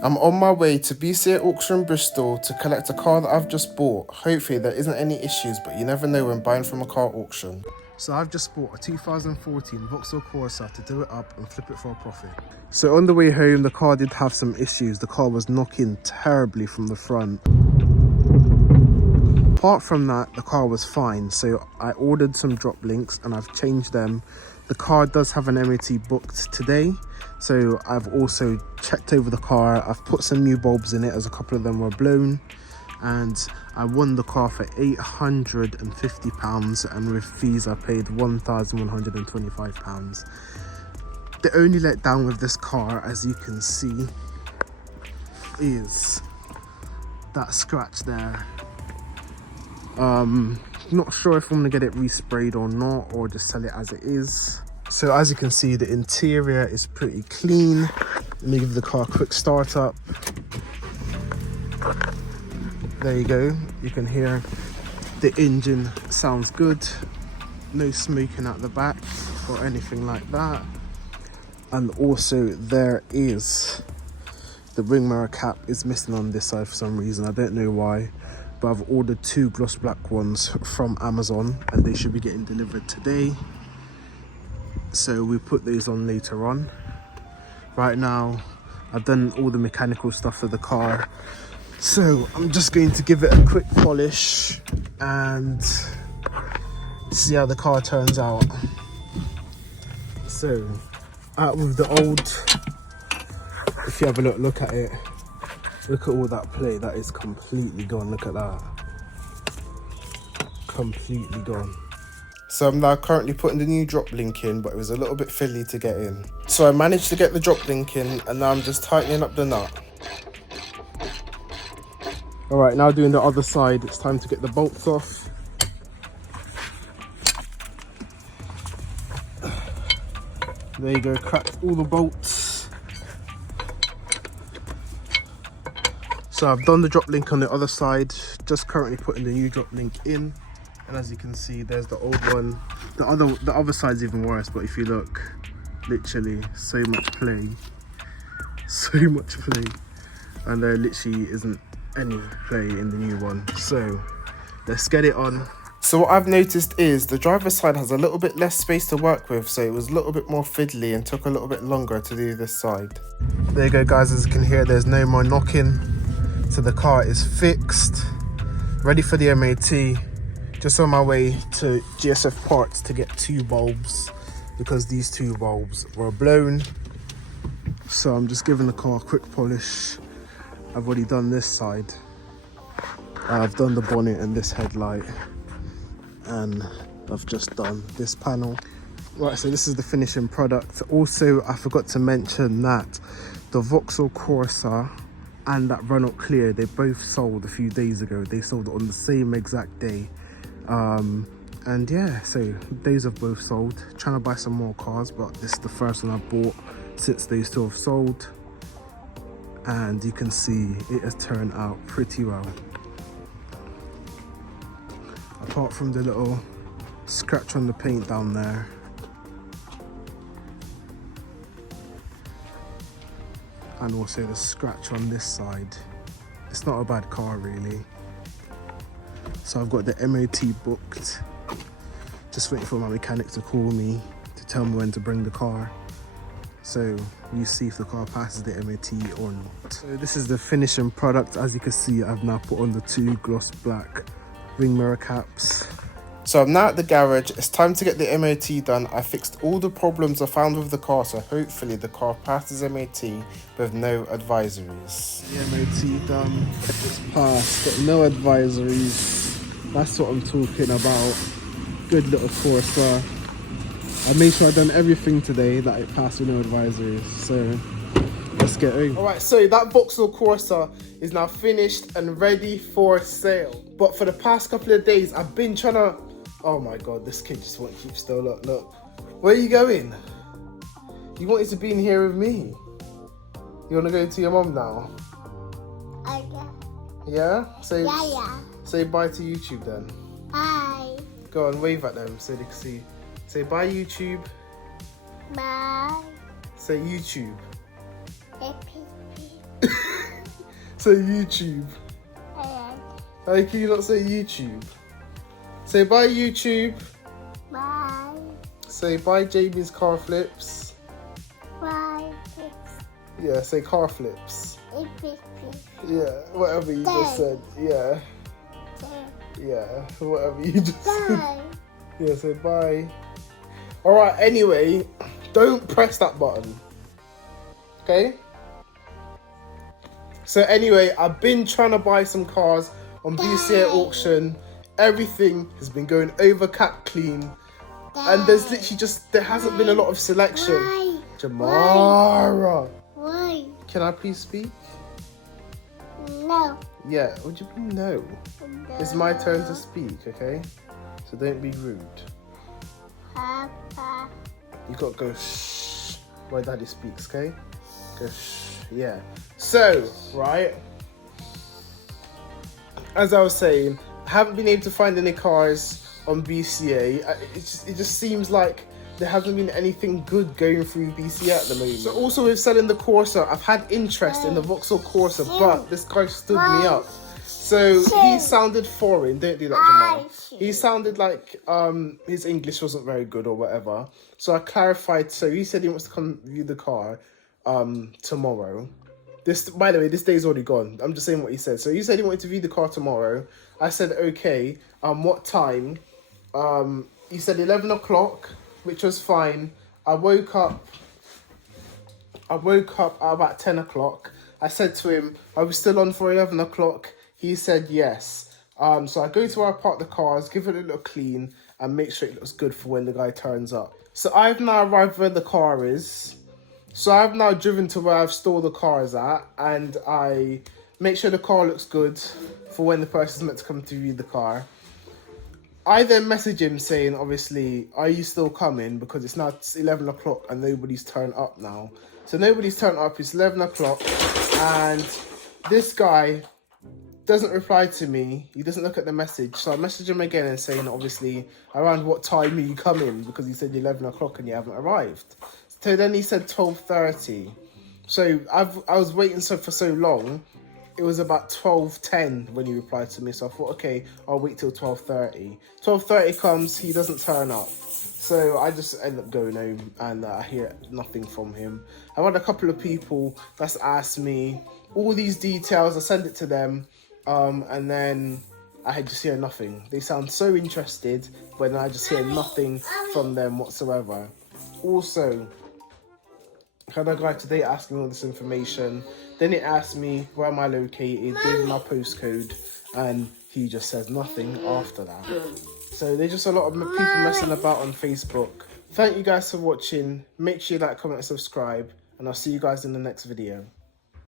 I'm on my way to BCA Auction Bristol to collect a car that I've just bought. Hopefully there isn't any issues, but you never know when buying from a car auction. So I've just bought a 2014 Vauxhall Corsa to do it up and flip it for a profit. So on the way home, the car did have some issues. The car was knocking terribly from the front. Apart from that, the car was fine. So I ordered some drop links and I've changed them. The car does have an MOT booked today. So I've also checked over the car. I've put some new bulbs in it as a couple of them were blown. And I won the car for £850, and with fees I paid £1,125. The only letdown with this car, as you can see, is that scratch there. Not sure if I'm gonna get it resprayed or not, or just sell it as it is. So as you can see, the interior is pretty clean. Let me give the car a quick start up. There you go, you can hear the engine sounds good. No smoking at the back or anything like that. And also there is the ring mirror cap is missing on this side for some reason. I don't know why, but I've ordered 2 gloss black ones from Amazon and they should be getting delivered today. So we put these on later on. Right now, I've done all the mechanical stuff for the car. So I'm just going to give it a quick polish and see how the car turns out. So out with the old, if you have a look at it, look at all that play, that is completely gone. Look at that, completely gone. So I'm now currently putting the new drop link in, but it was a little bit fiddly to get in. So I managed to get the drop link in and now I'm just tightening up the nut. Alright, now doing the other side, it's time to get the bolts off. There you go, cracked all the bolts. So I've done the drop link on the other side, just currently putting the new drop link in. And as you can see, there's the old one. The other side's even worse, but if you look, literally so much play. So much play. And there literally isn't any play in the new one. So let's get it on. So what I've noticed is the driver's side has a little bit less space to work with, so it was a little bit more fiddly and took a little bit longer to do this side. There you go guys, as you can hear, there's no more knocking. So the car is fixed, ready for the MOT. Just on my way to GSF Parts to get 2 bulbs because these 2 bulbs were blown. So I'm just giving the car a quick polish. I've already done this side. I've done the bonnet and this headlight. And I've just done this panel. Right, so this is the finishing product. Also, I forgot to mention that the Vauxhall Corsa and that Renault Clio, they both sold a few days ago. They sold on the same exact day. And yeah, so those have both sold. Trying to buy some more cars, but this is the first one I bought since those 2 have sold. And you can see it has turned out pretty well. Apart from the little scratch on the paint down there. And also the scratch on this side. It's not a bad car really. So I've got the MOT booked. Just waiting for my mechanic to call me to tell me when to bring the car. So you see if the car passes the MOT or not. So this is the finishing product. As you can see, I've now put on the 2 gloss black ring mirror caps. So I'm now at the garage. It's time to get the MOT done. I fixed all the problems I found with the car, so hopefully the car passes MOT with no advisories. The MOT done, it's passed, got no advisories. That's what I'm talking about. Good little Corsa. I made sure I've done everything today that it passed with no advisories. So let's get in. Alright, so that Vauxhall Corsa is now finished and ready for sale. But for the past couple of days, I've been trying to... Oh my god, this kid just won't keep still. Look, look. Where are you going? You wanted to be in here with me. You want to go to your mum now? Yeah? Say, yeah. Say bye to YouTube then. Bye. Go on, wave at them so they can see. Say bye YouTube. Bye. Say YouTube. say YouTube? Hey, can you not say YouTube? Say bye, YouTube. Bye. Say bye, JAMEY'S car flips. Bye. Yeah, say car flips. It's Yeah, whatever you just said. Yeah. Yeah, whatever you just said. Bye. Yeah, say bye. Alright, anyway, don't press that button. Okay? So anyway, I've been trying to buy some cars on BCA auction. Everything has been going over cap clean. And there's literally there hasn't been a lot of selection. Why? Jamara. Why? Can I please speak? No. Yeah, what do you mean no? It's my turn to speak, okay? So don't be rude. Papa. You gotta go shh while daddy speaks, okay? Go shh, yeah. So, right, as I was saying, I haven't been able to find any cars on BCA. It just seems like there hasn't been anything good going through BCA at the moment. So also with selling the Corsa, I've had interest in the Vauxhall Corsa, but this guy stood me up. So he sounded foreign. Don't do that, Jamal. He sounded like his English wasn't very good or whatever. So I clarified. So he said he wants to come view the car tomorrow. By the way, this day's already gone. I'm just saying what he said. So he said he wanted to view the car tomorrow. I said, okay. What time? He said 11 o'clock, which was fine. I woke up at about 10 o'clock. I said to him, are we still on for 11 o'clock? He said yes. So I go to where I park the cars, give it a little clean, and make sure it looks good for when the guy turns up. So I've now arrived where the car is. So I've now driven to where I've stored the cars at, and I make sure the car looks good for when the person's meant to come to view the car. I then message him saying, obviously, are you still coming? Because it's now 11 o'clock and nobody's turned up now. So nobody's turned up, it's 11 o'clock, and this guy doesn't reply to me. He doesn't look at the message. So I message him again and saying, obviously, around what time are you coming? Because he said 11 o'clock and you haven't arrived. So then he said 12:30. So I was waiting for so long. It was about 12:10 when he replied to me. So I thought, okay, I'll wait till 12:30. 12:30 comes, he doesn't turn up. So I just end up going home and I hear nothing from him. I've had a couple of people that's asked me all these details. I send it to them. And then I just hear nothing. They sound so interested, but then I just hear nothing from them whatsoever. Also, had a guy today ask me all this information. Then it asked me where am I located, gave him my postcode, and he just says nothing after that. So there's just a lot of people messing about on Facebook. Thank you guys for watching. Make sure you like, comment, and subscribe, and I'll see you guys in the next video.